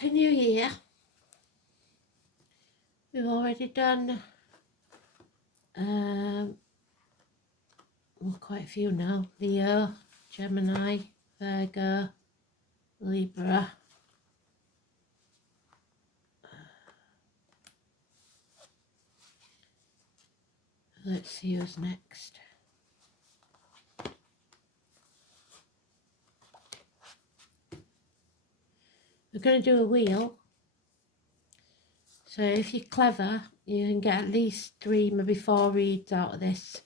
Happy New Year. We've already done quite a few now. Leo, Gemini, Virgo, Libra. Let's see who's next. We're going to do a wheel. So if you're clever, you can get at least 3, maybe 4 reads out of this.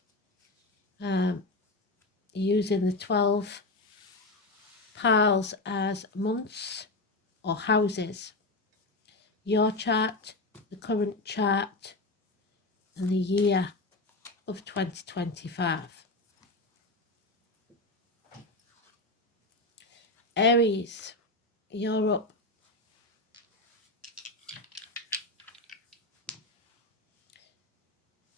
Using the 12 piles as months or houses. Your chart, the current chart, and the year of 2025. Aries, you're up.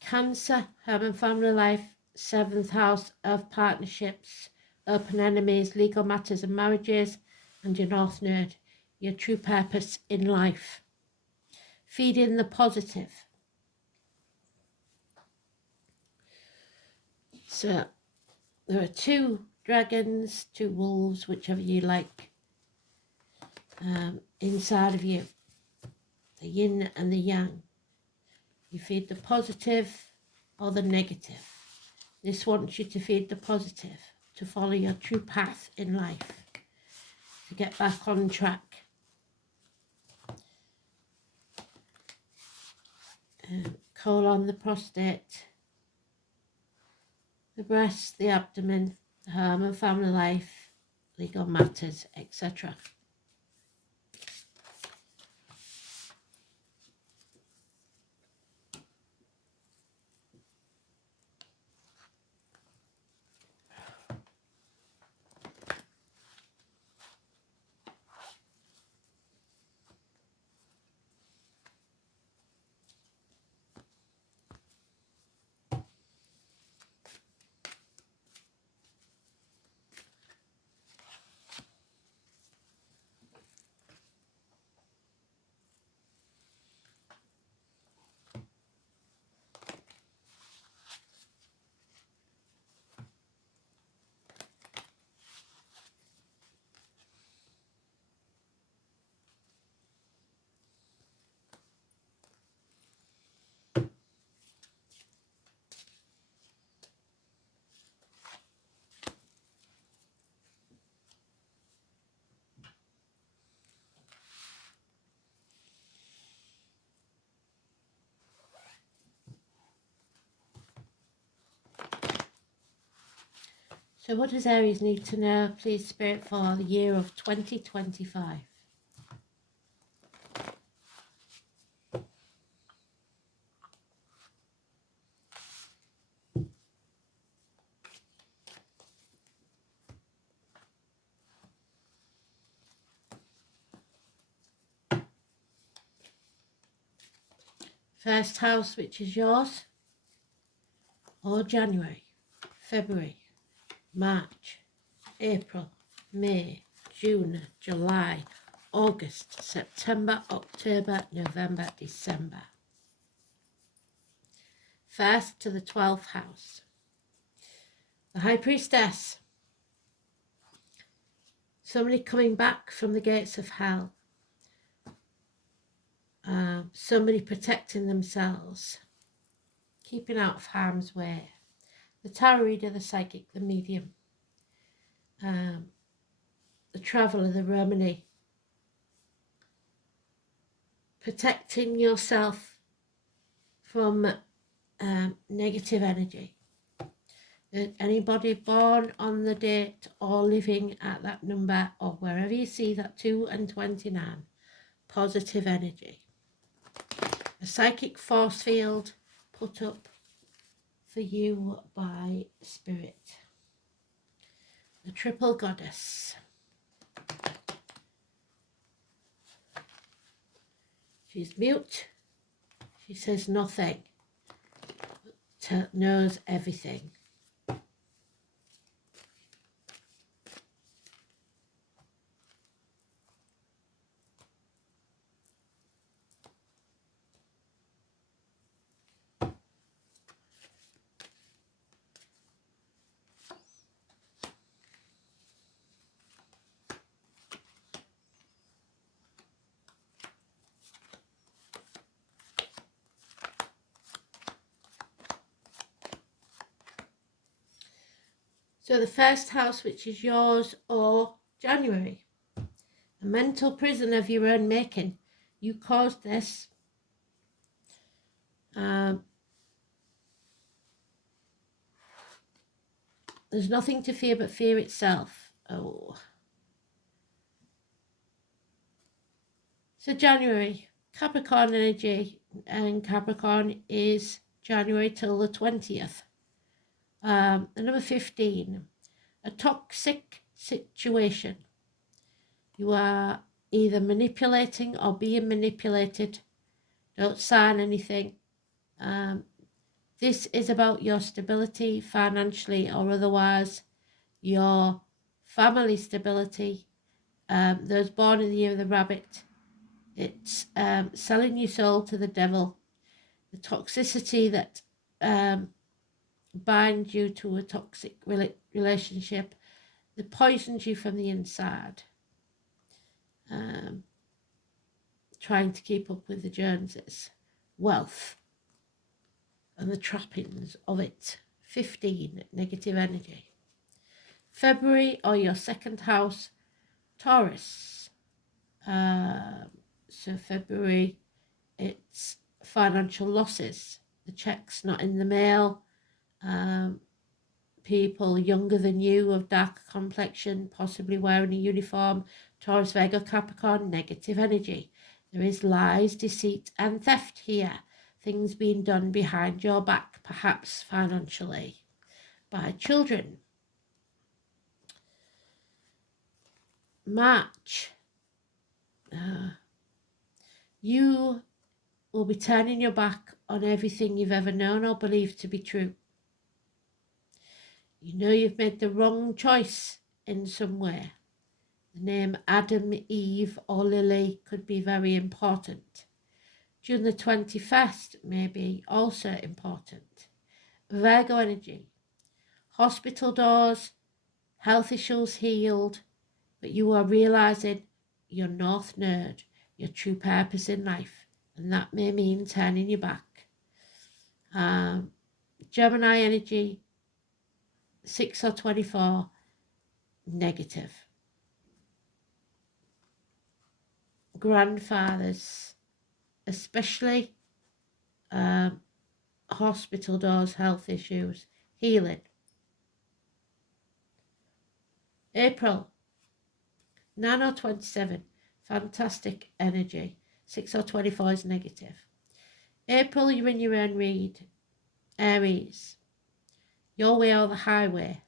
Cancer, home and family life, 7th house of partnerships, open enemies, legal matters and marriages, and your North Node, your true purpose in life. Feeding the positive. So there are 2 dragons, 2 wolves, whichever you like, inside of you. The yin and the yang. You feed the positive or the negative. This wants you to feed the positive, to follow your true path in life, to get back on track. Colon, the prostate, the breast, the abdomen, the home and family life, legal matters, etc. So what does Aries need to know, please, Spirit, for the year of 2025? First house, which is yours, or January, February, March, April, May, June, July, August, September, October, November, December. First to the 12th house. The High Priestess. Somebody coming back from the gates of hell. Somebody protecting themselves. Keeping out of harm's way. The tarot reader, the psychic, the medium. The traveller, the Romani. Protecting yourself from negative energy. Anybody born on the date or living at that number or wherever you see that 2 and 29, positive energy. A psychic force field put up for you by Spirit. The triple goddess. She's mute. She says nothing. Knows everything. So the first house, which is yours, or January. A mental prison of your own making. You caused this. There's nothing to fear but fear itself. Oh. So January, Capricorn energy, and Capricorn is January till the 20th. The number 15, a toxic situation. You are either manipulating or being manipulated. Don't sign anything. This is about your stability, financially or otherwise, your family stability. Those born in the year of the rabbit, it's selling your soul to the devil. The toxicity that binds you to a toxic relationship, that poisons you from the inside. Trying to keep up with the Joneses. Wealth and the trappings of it. 15, negative energy. February, or your second house, Taurus. So February, it's financial losses. The check's not in the mail. People younger than you of darker complexion, possibly wearing a uniform. Taurus, Virgo, Capricorn, negative energy. There is lies, deceit and theft here. Things being done behind your back, perhaps financially, by children. March. You will be turning your back on everything you've ever known or believed to be true. You know you've made the wrong choice in some way. The name Adam, Eve or Lily could be very important. June the 21st may be also important. Virgo energy. Hospital doors, health issues healed, but you are realising your North Node, your true purpose in life, and that may mean turning your back. Gemini energy, 6 or 24, negative. Grandfathers, especially hospital doors, health issues, healing. April, 9 or 27, fantastic energy. 6 or 24 is negative. April, you're in your own read. Aries, your way or the highway.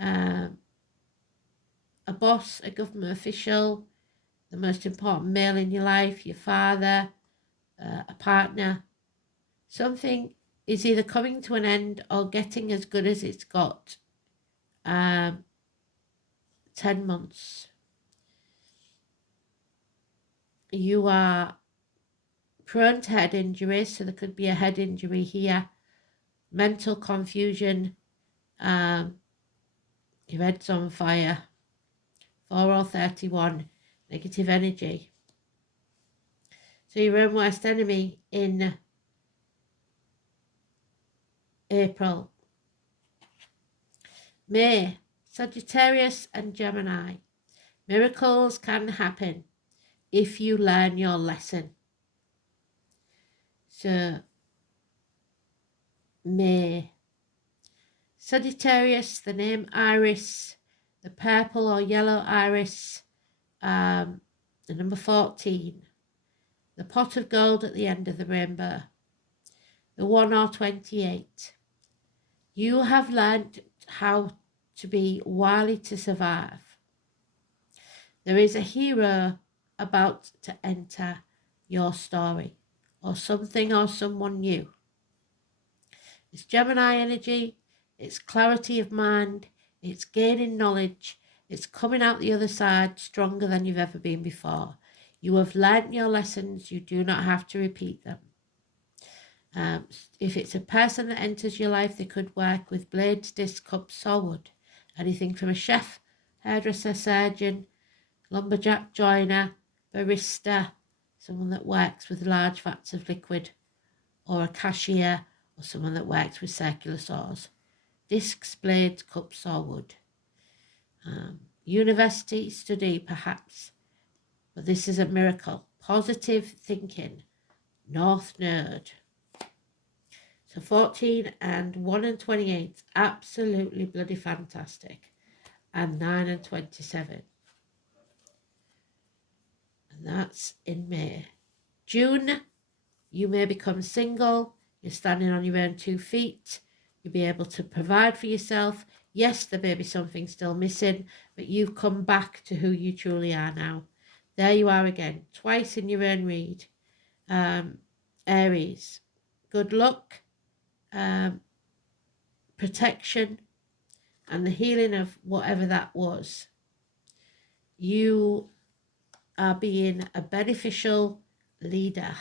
A boss, a government official, the most important male in your life, your father, a partner. Something is either coming to an end or getting as good as it's got. 10 months. You are prone to head injuries, so there could be a head injury here. Mental confusion. Your head's on fire. 4 or 31, negative energy. So your own worst enemy in April. May, Sagittarius and Gemini. Miracles can happen if you learn your lesson. So, May. Sagittarius, the name Aries, the purple or yellow iris, the number 14. The pot of gold at the end of the rainbow. The 1 or 28. You have learned how to be wily to survive. There is a hero about to enter your story, or something or someone new. It's Gemini energy, it's clarity of mind, it's gaining knowledge, it's coming out the other side stronger than you've ever been before. You have learnt your lessons, you do not have to repeat them. If it's a person that enters your life, they could work with blades, discs, cups or wood. Anything from a chef, hairdresser, surgeon, lumberjack, joiner, barista, someone that works with large vats of liquid, or a cashier, or someone that works with circular saws. discs, blades, cups or wood. University study perhaps, but this is a miracle. Positive thinking, North Node. So 14 and 1 and 28, absolutely bloody fantastic. And 9 and 27. And that's in May. June, you may become single. You're standing on your own 2 feet. You'll be able to provide for yourself. Yes, there may be something still missing, but you've come back to who you truly are now. There you are again, twice in your own read. Aries, good luck, protection, and the healing of whatever that was. You are being a beneficial leader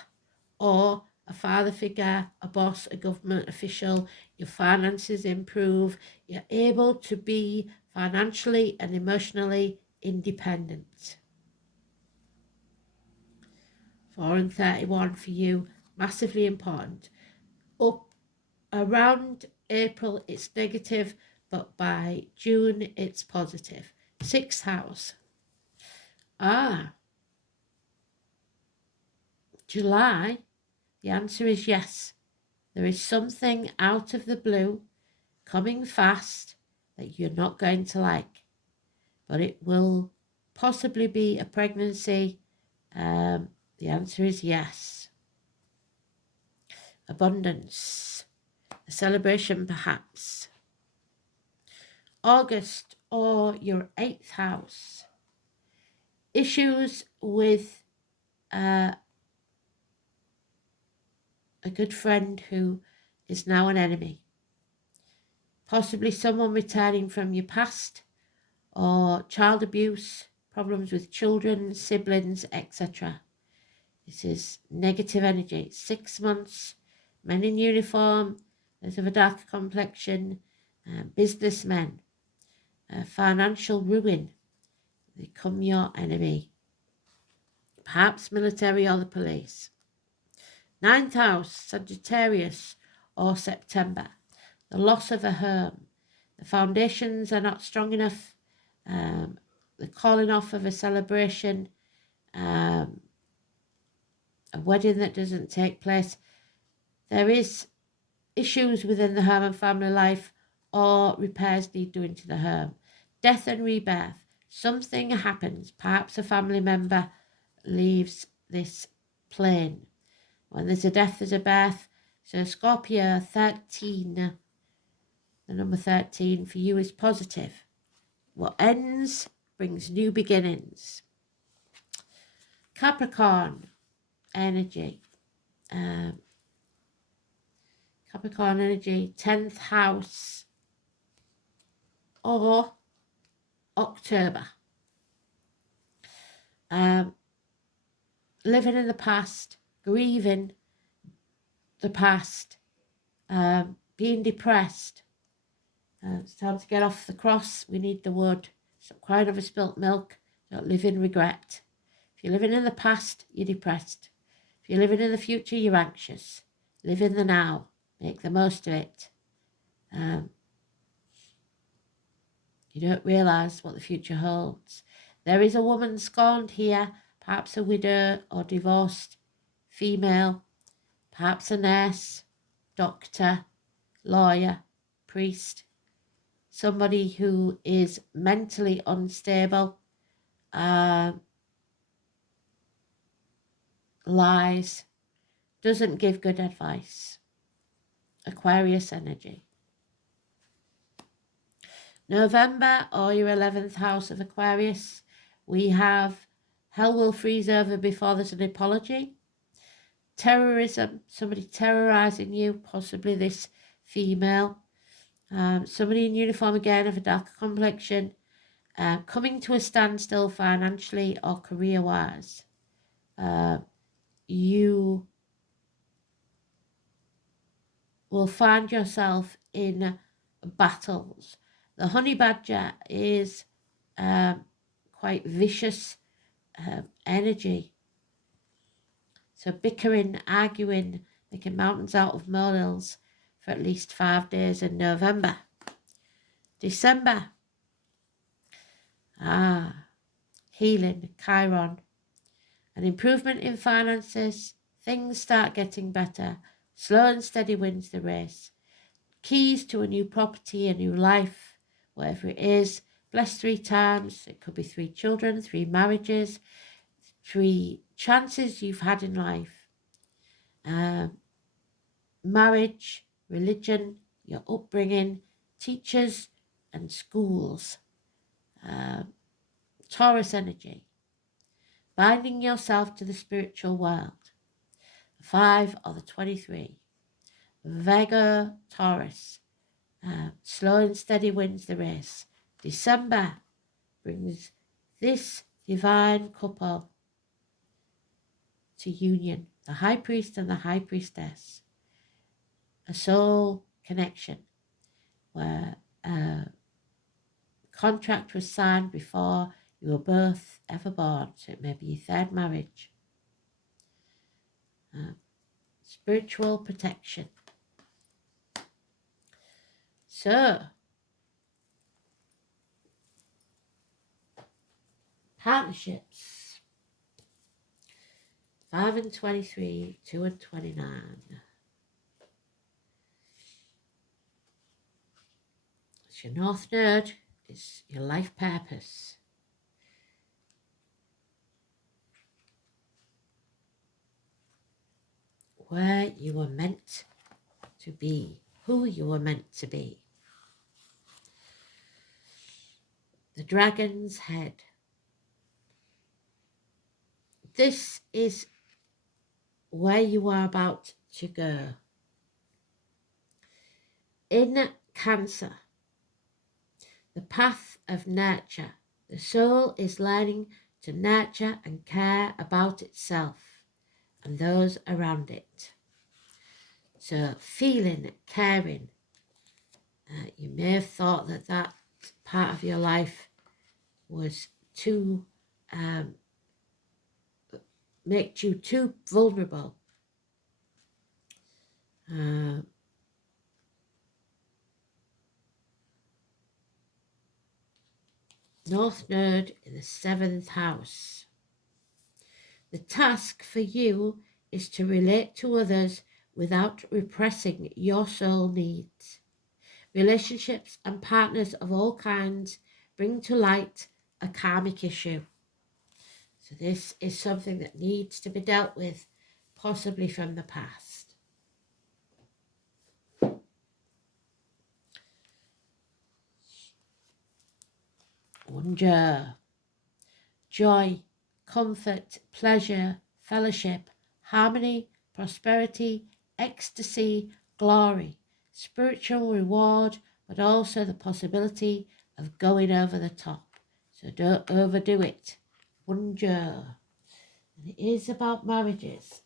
or a father figure, a boss, a government official. Your finances improve. You're able to be financially and emotionally independent. 4 and 31 for you, massively important. Up around April, it's negative, but by June, it's positive. 6th house. July, the answer is yes. There is something out of the blue coming fast that you're not going to like, but it will possibly be a pregnancy. The answer is yes. Abundance, a celebration perhaps. August or your 8th house. Issues with a good friend who is now an enemy. Possibly someone returning from your past, or child abuse, problems with children, siblings, etc. This is negative energy. 6 months, men in uniform, those of a darker complexion, businessmen, financial ruin, become your enemy. Perhaps military or the police. 9th house, Sagittarius or September. The loss of a home. The foundations are not strong enough. The calling off of a celebration. A wedding that doesn't take place. There is issues within the home and family life, or repairs need doing to the home. Death and rebirth. Something happens. Perhaps a family member leaves this plane. When there's a death, there's a birth. So Scorpio 13, the number 13 for you is positive. What ends brings new beginnings. Capricorn energy. Capricorn energy, 10th house or October. Living in the past, grieving the past, being depressed. It's time to get off the cross. We need the wood. Stop crying over spilt milk. Don't live in regret. If you're living in the past, you're depressed. If you're living in the future, you're anxious. Live in the now. Make the most of it. You don't realise what the future holds. There is a woman scorned here, perhaps a widow or divorced female, perhaps a nurse, doctor, lawyer, priest, somebody who is mentally unstable, lies, doesn't give good advice. Aquarius energy. November or your 11th house of Aquarius, we have hell will freeze over before there's an apology. Terrorism, somebody terrorising you, possibly this female. Somebody in uniform again of a darker complexion, coming to a standstill financially or career-wise. You will find yourself in battles. The honey badger is quite vicious energy. So bickering, arguing, making mountains out of molehills for at least 5 days in November. December. Healing, Chiron. An improvement in finances. Things start getting better. Slow and steady wins the race. Keys to a new property, a new life, whatever it is. Blessed 3 times. It could be 3 children, 3 marriages, 3 chances you've had in life. Marriage, religion, your upbringing, teachers and schools. Taurus energy. Binding yourself to the spiritual world. 5 or the 23. Vega, Taurus. Slow and steady wins the race. December brings this divine couple to union. The High Priest and the High Priestess. A soul connection where a contract was signed before you were both ever born. So it may be your 3rd marriage. Spiritual protection. So, partnerships. 5 and 23, 2 and 29. It's your North Node. It's your life purpose. Where you were meant to be. Who you were meant to be. The Dragon's Head. This is where you are about to go. In Cancer, the path of nurture. The soul is learning to nurture and care about itself and those around it. So feeling, caring. You may have thought that that part of your life was too, make you too vulnerable. North Node in the 7th house. The task for you is to relate to others without repressing your soul needs. Relationships and partners of all kinds bring to light a karmic issue. So this is something that needs to be dealt with, possibly from the past. Wonder, joy, comfort, pleasure, fellowship, harmony, prosperity, ecstasy, glory, spiritual reward, but also the possibility of going over the top. So don't overdo it. Wonder. And it is about marriages,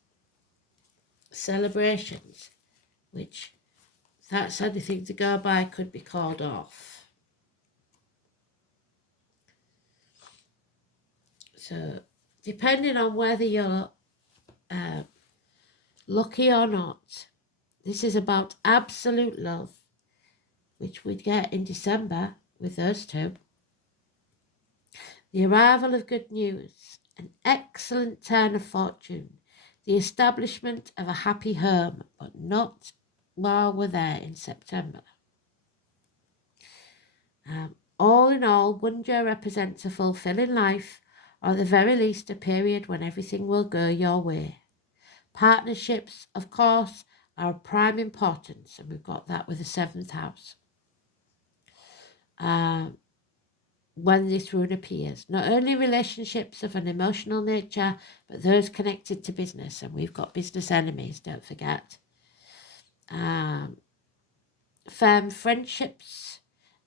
celebrations, which, if that's anything to go by, could be called off. So, depending on whether you're lucky or not, this is about absolute love, which we'd get in December with those 2. The arrival of good news, an excellent turn of fortune, the establishment of a happy home, but not while we're there in September. All in all, Wonder represents a fulfilling life, or at the very least a period when everything will go your way. Partnerships, of course, are of prime importance, and we've got that with the 7th house. When this rune appears, not only relationships of an emotional nature, but those connected to business, and we've got business enemies, don't forget. Firm friendships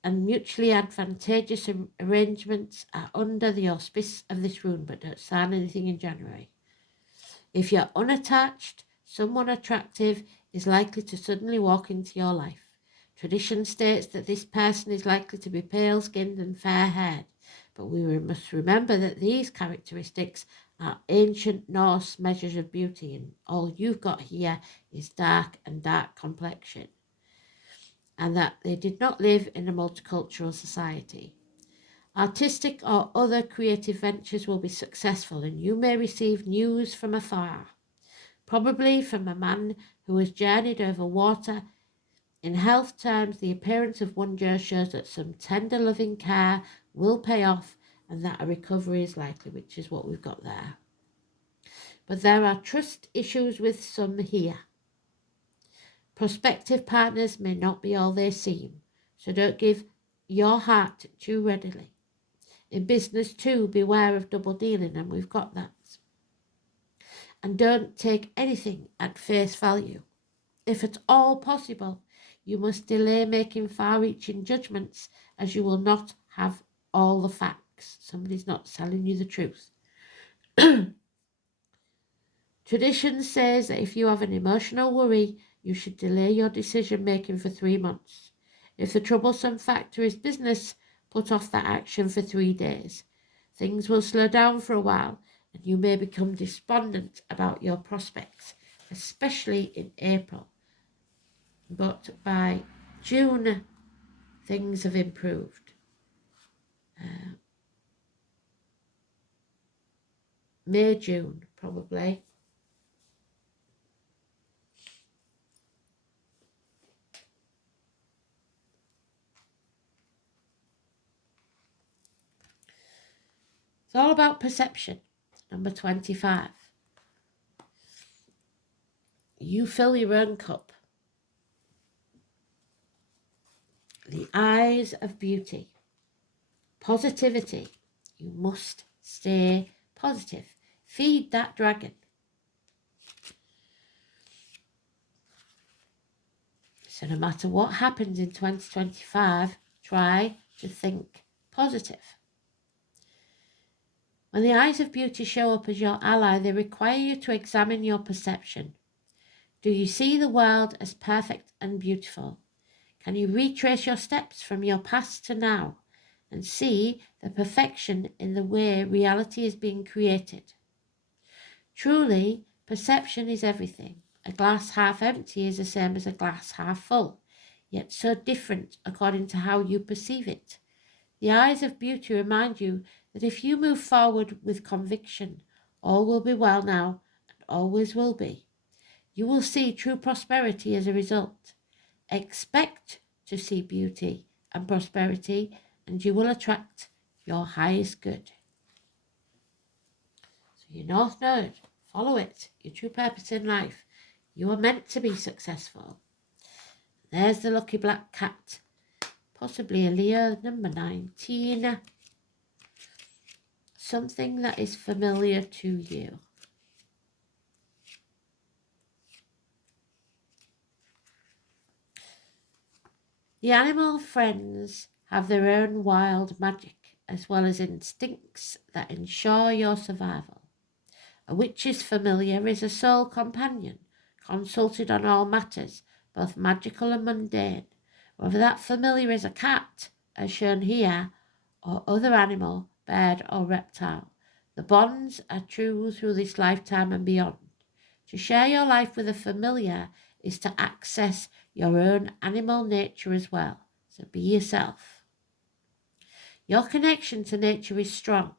and mutually advantageous arrangements are under the auspice of this rune, but don't sign anything in January. If you're unattached, someone attractive is likely to suddenly walk into your life. Tradition states that this person is likely to be pale-skinned and fair-haired, but we must remember that these characteristics are ancient Norse measures of beauty, and all you've got here is dark and dark complexion. and that they did not live in a multicultural society. Artistic or other creative ventures will be successful, and you may receive news from afar, probably from a man who has journeyed over water. In health terms, the appearance of wonder shows that some tender loving care will pay off and that a recovery is likely, which is what we've got there. But there are trust issues with some here. Prospective partners may not be all they seem, so don't give your heart too readily. In business too, beware of double dealing, and we've got that. And don't take anything at face value. If at all possible, you must delay making far-reaching judgments, as you will not have all the facts. Somebody's not telling you the truth. Tradition says that if you have an emotional worry, you should delay your decision making for 3 months. If the troublesome factor is business, put off that action for 3 days. Things will slow down for a while, and you may become despondent about your prospects, especially in April. But by June, things have improved. May, June, probably. It's all about perception. Number 25. You fill your own cup. The eyes of beauty. Positivity. You must stay positive. Feed that dragon. So no matter what happens in 2025, try to think positive. When the eyes of beauty show up as your ally, they require you to examine your perception. Do you see the world as perfect and beautiful? Can you retrace your steps from your past to now and see the perfection in the way reality is being created? Truly, perception is everything. A glass half empty is the same as a glass half full, yet so different according to how you perceive it. The eyes of beauty remind you that if you move forward with conviction, all will be well now and always will be. You will see true prosperity as a result. Expect to see beauty and prosperity, and you will attract your highest good. So your North Node, follow it, your true purpose in life. You are meant to be successful. There's the lucky black cat, possibly a Leo, number 19. Something that is familiar to you. The animal friends have their own wild magic, as well as instincts that ensure your survival. A witch's familiar is a soul companion, consulted on all matters, both magical and mundane. Whether that familiar is a cat, as shown here, or other animal, bird or reptile, the bonds are true through this lifetime and beyond. To share your life with a familiar is to access your own animal nature as well. So be yourself. Your connection to nature is strong.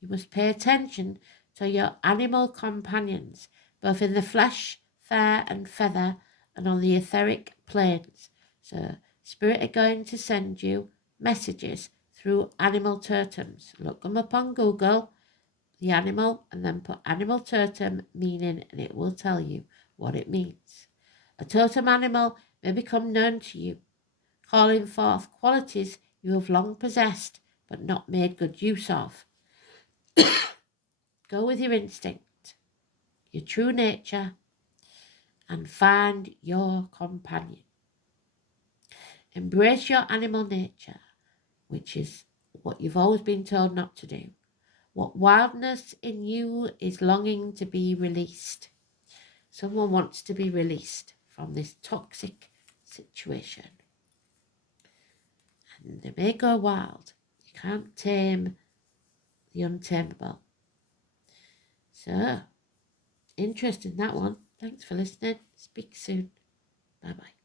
You must pay attention to your animal companions, both in the flesh, fur and feather, and on the etheric planes. So spirit are going to send you messages through animal totems. Look them up on Google, the animal, and then put animal totem meaning, and it will tell you what it means. A totem animal may become known to you, calling forth qualities you have long possessed but not made good use of. Go with your instinct, your true nature, and find your companion. Embrace your animal nature, which is what you've always been told not to do. What wildness in you is longing to be released. Someone wants to be released from this toxic situation. And they may go wild. You can't tame the untamable. So, interesting that one. Thanks for listening. Speak soon. Bye-bye.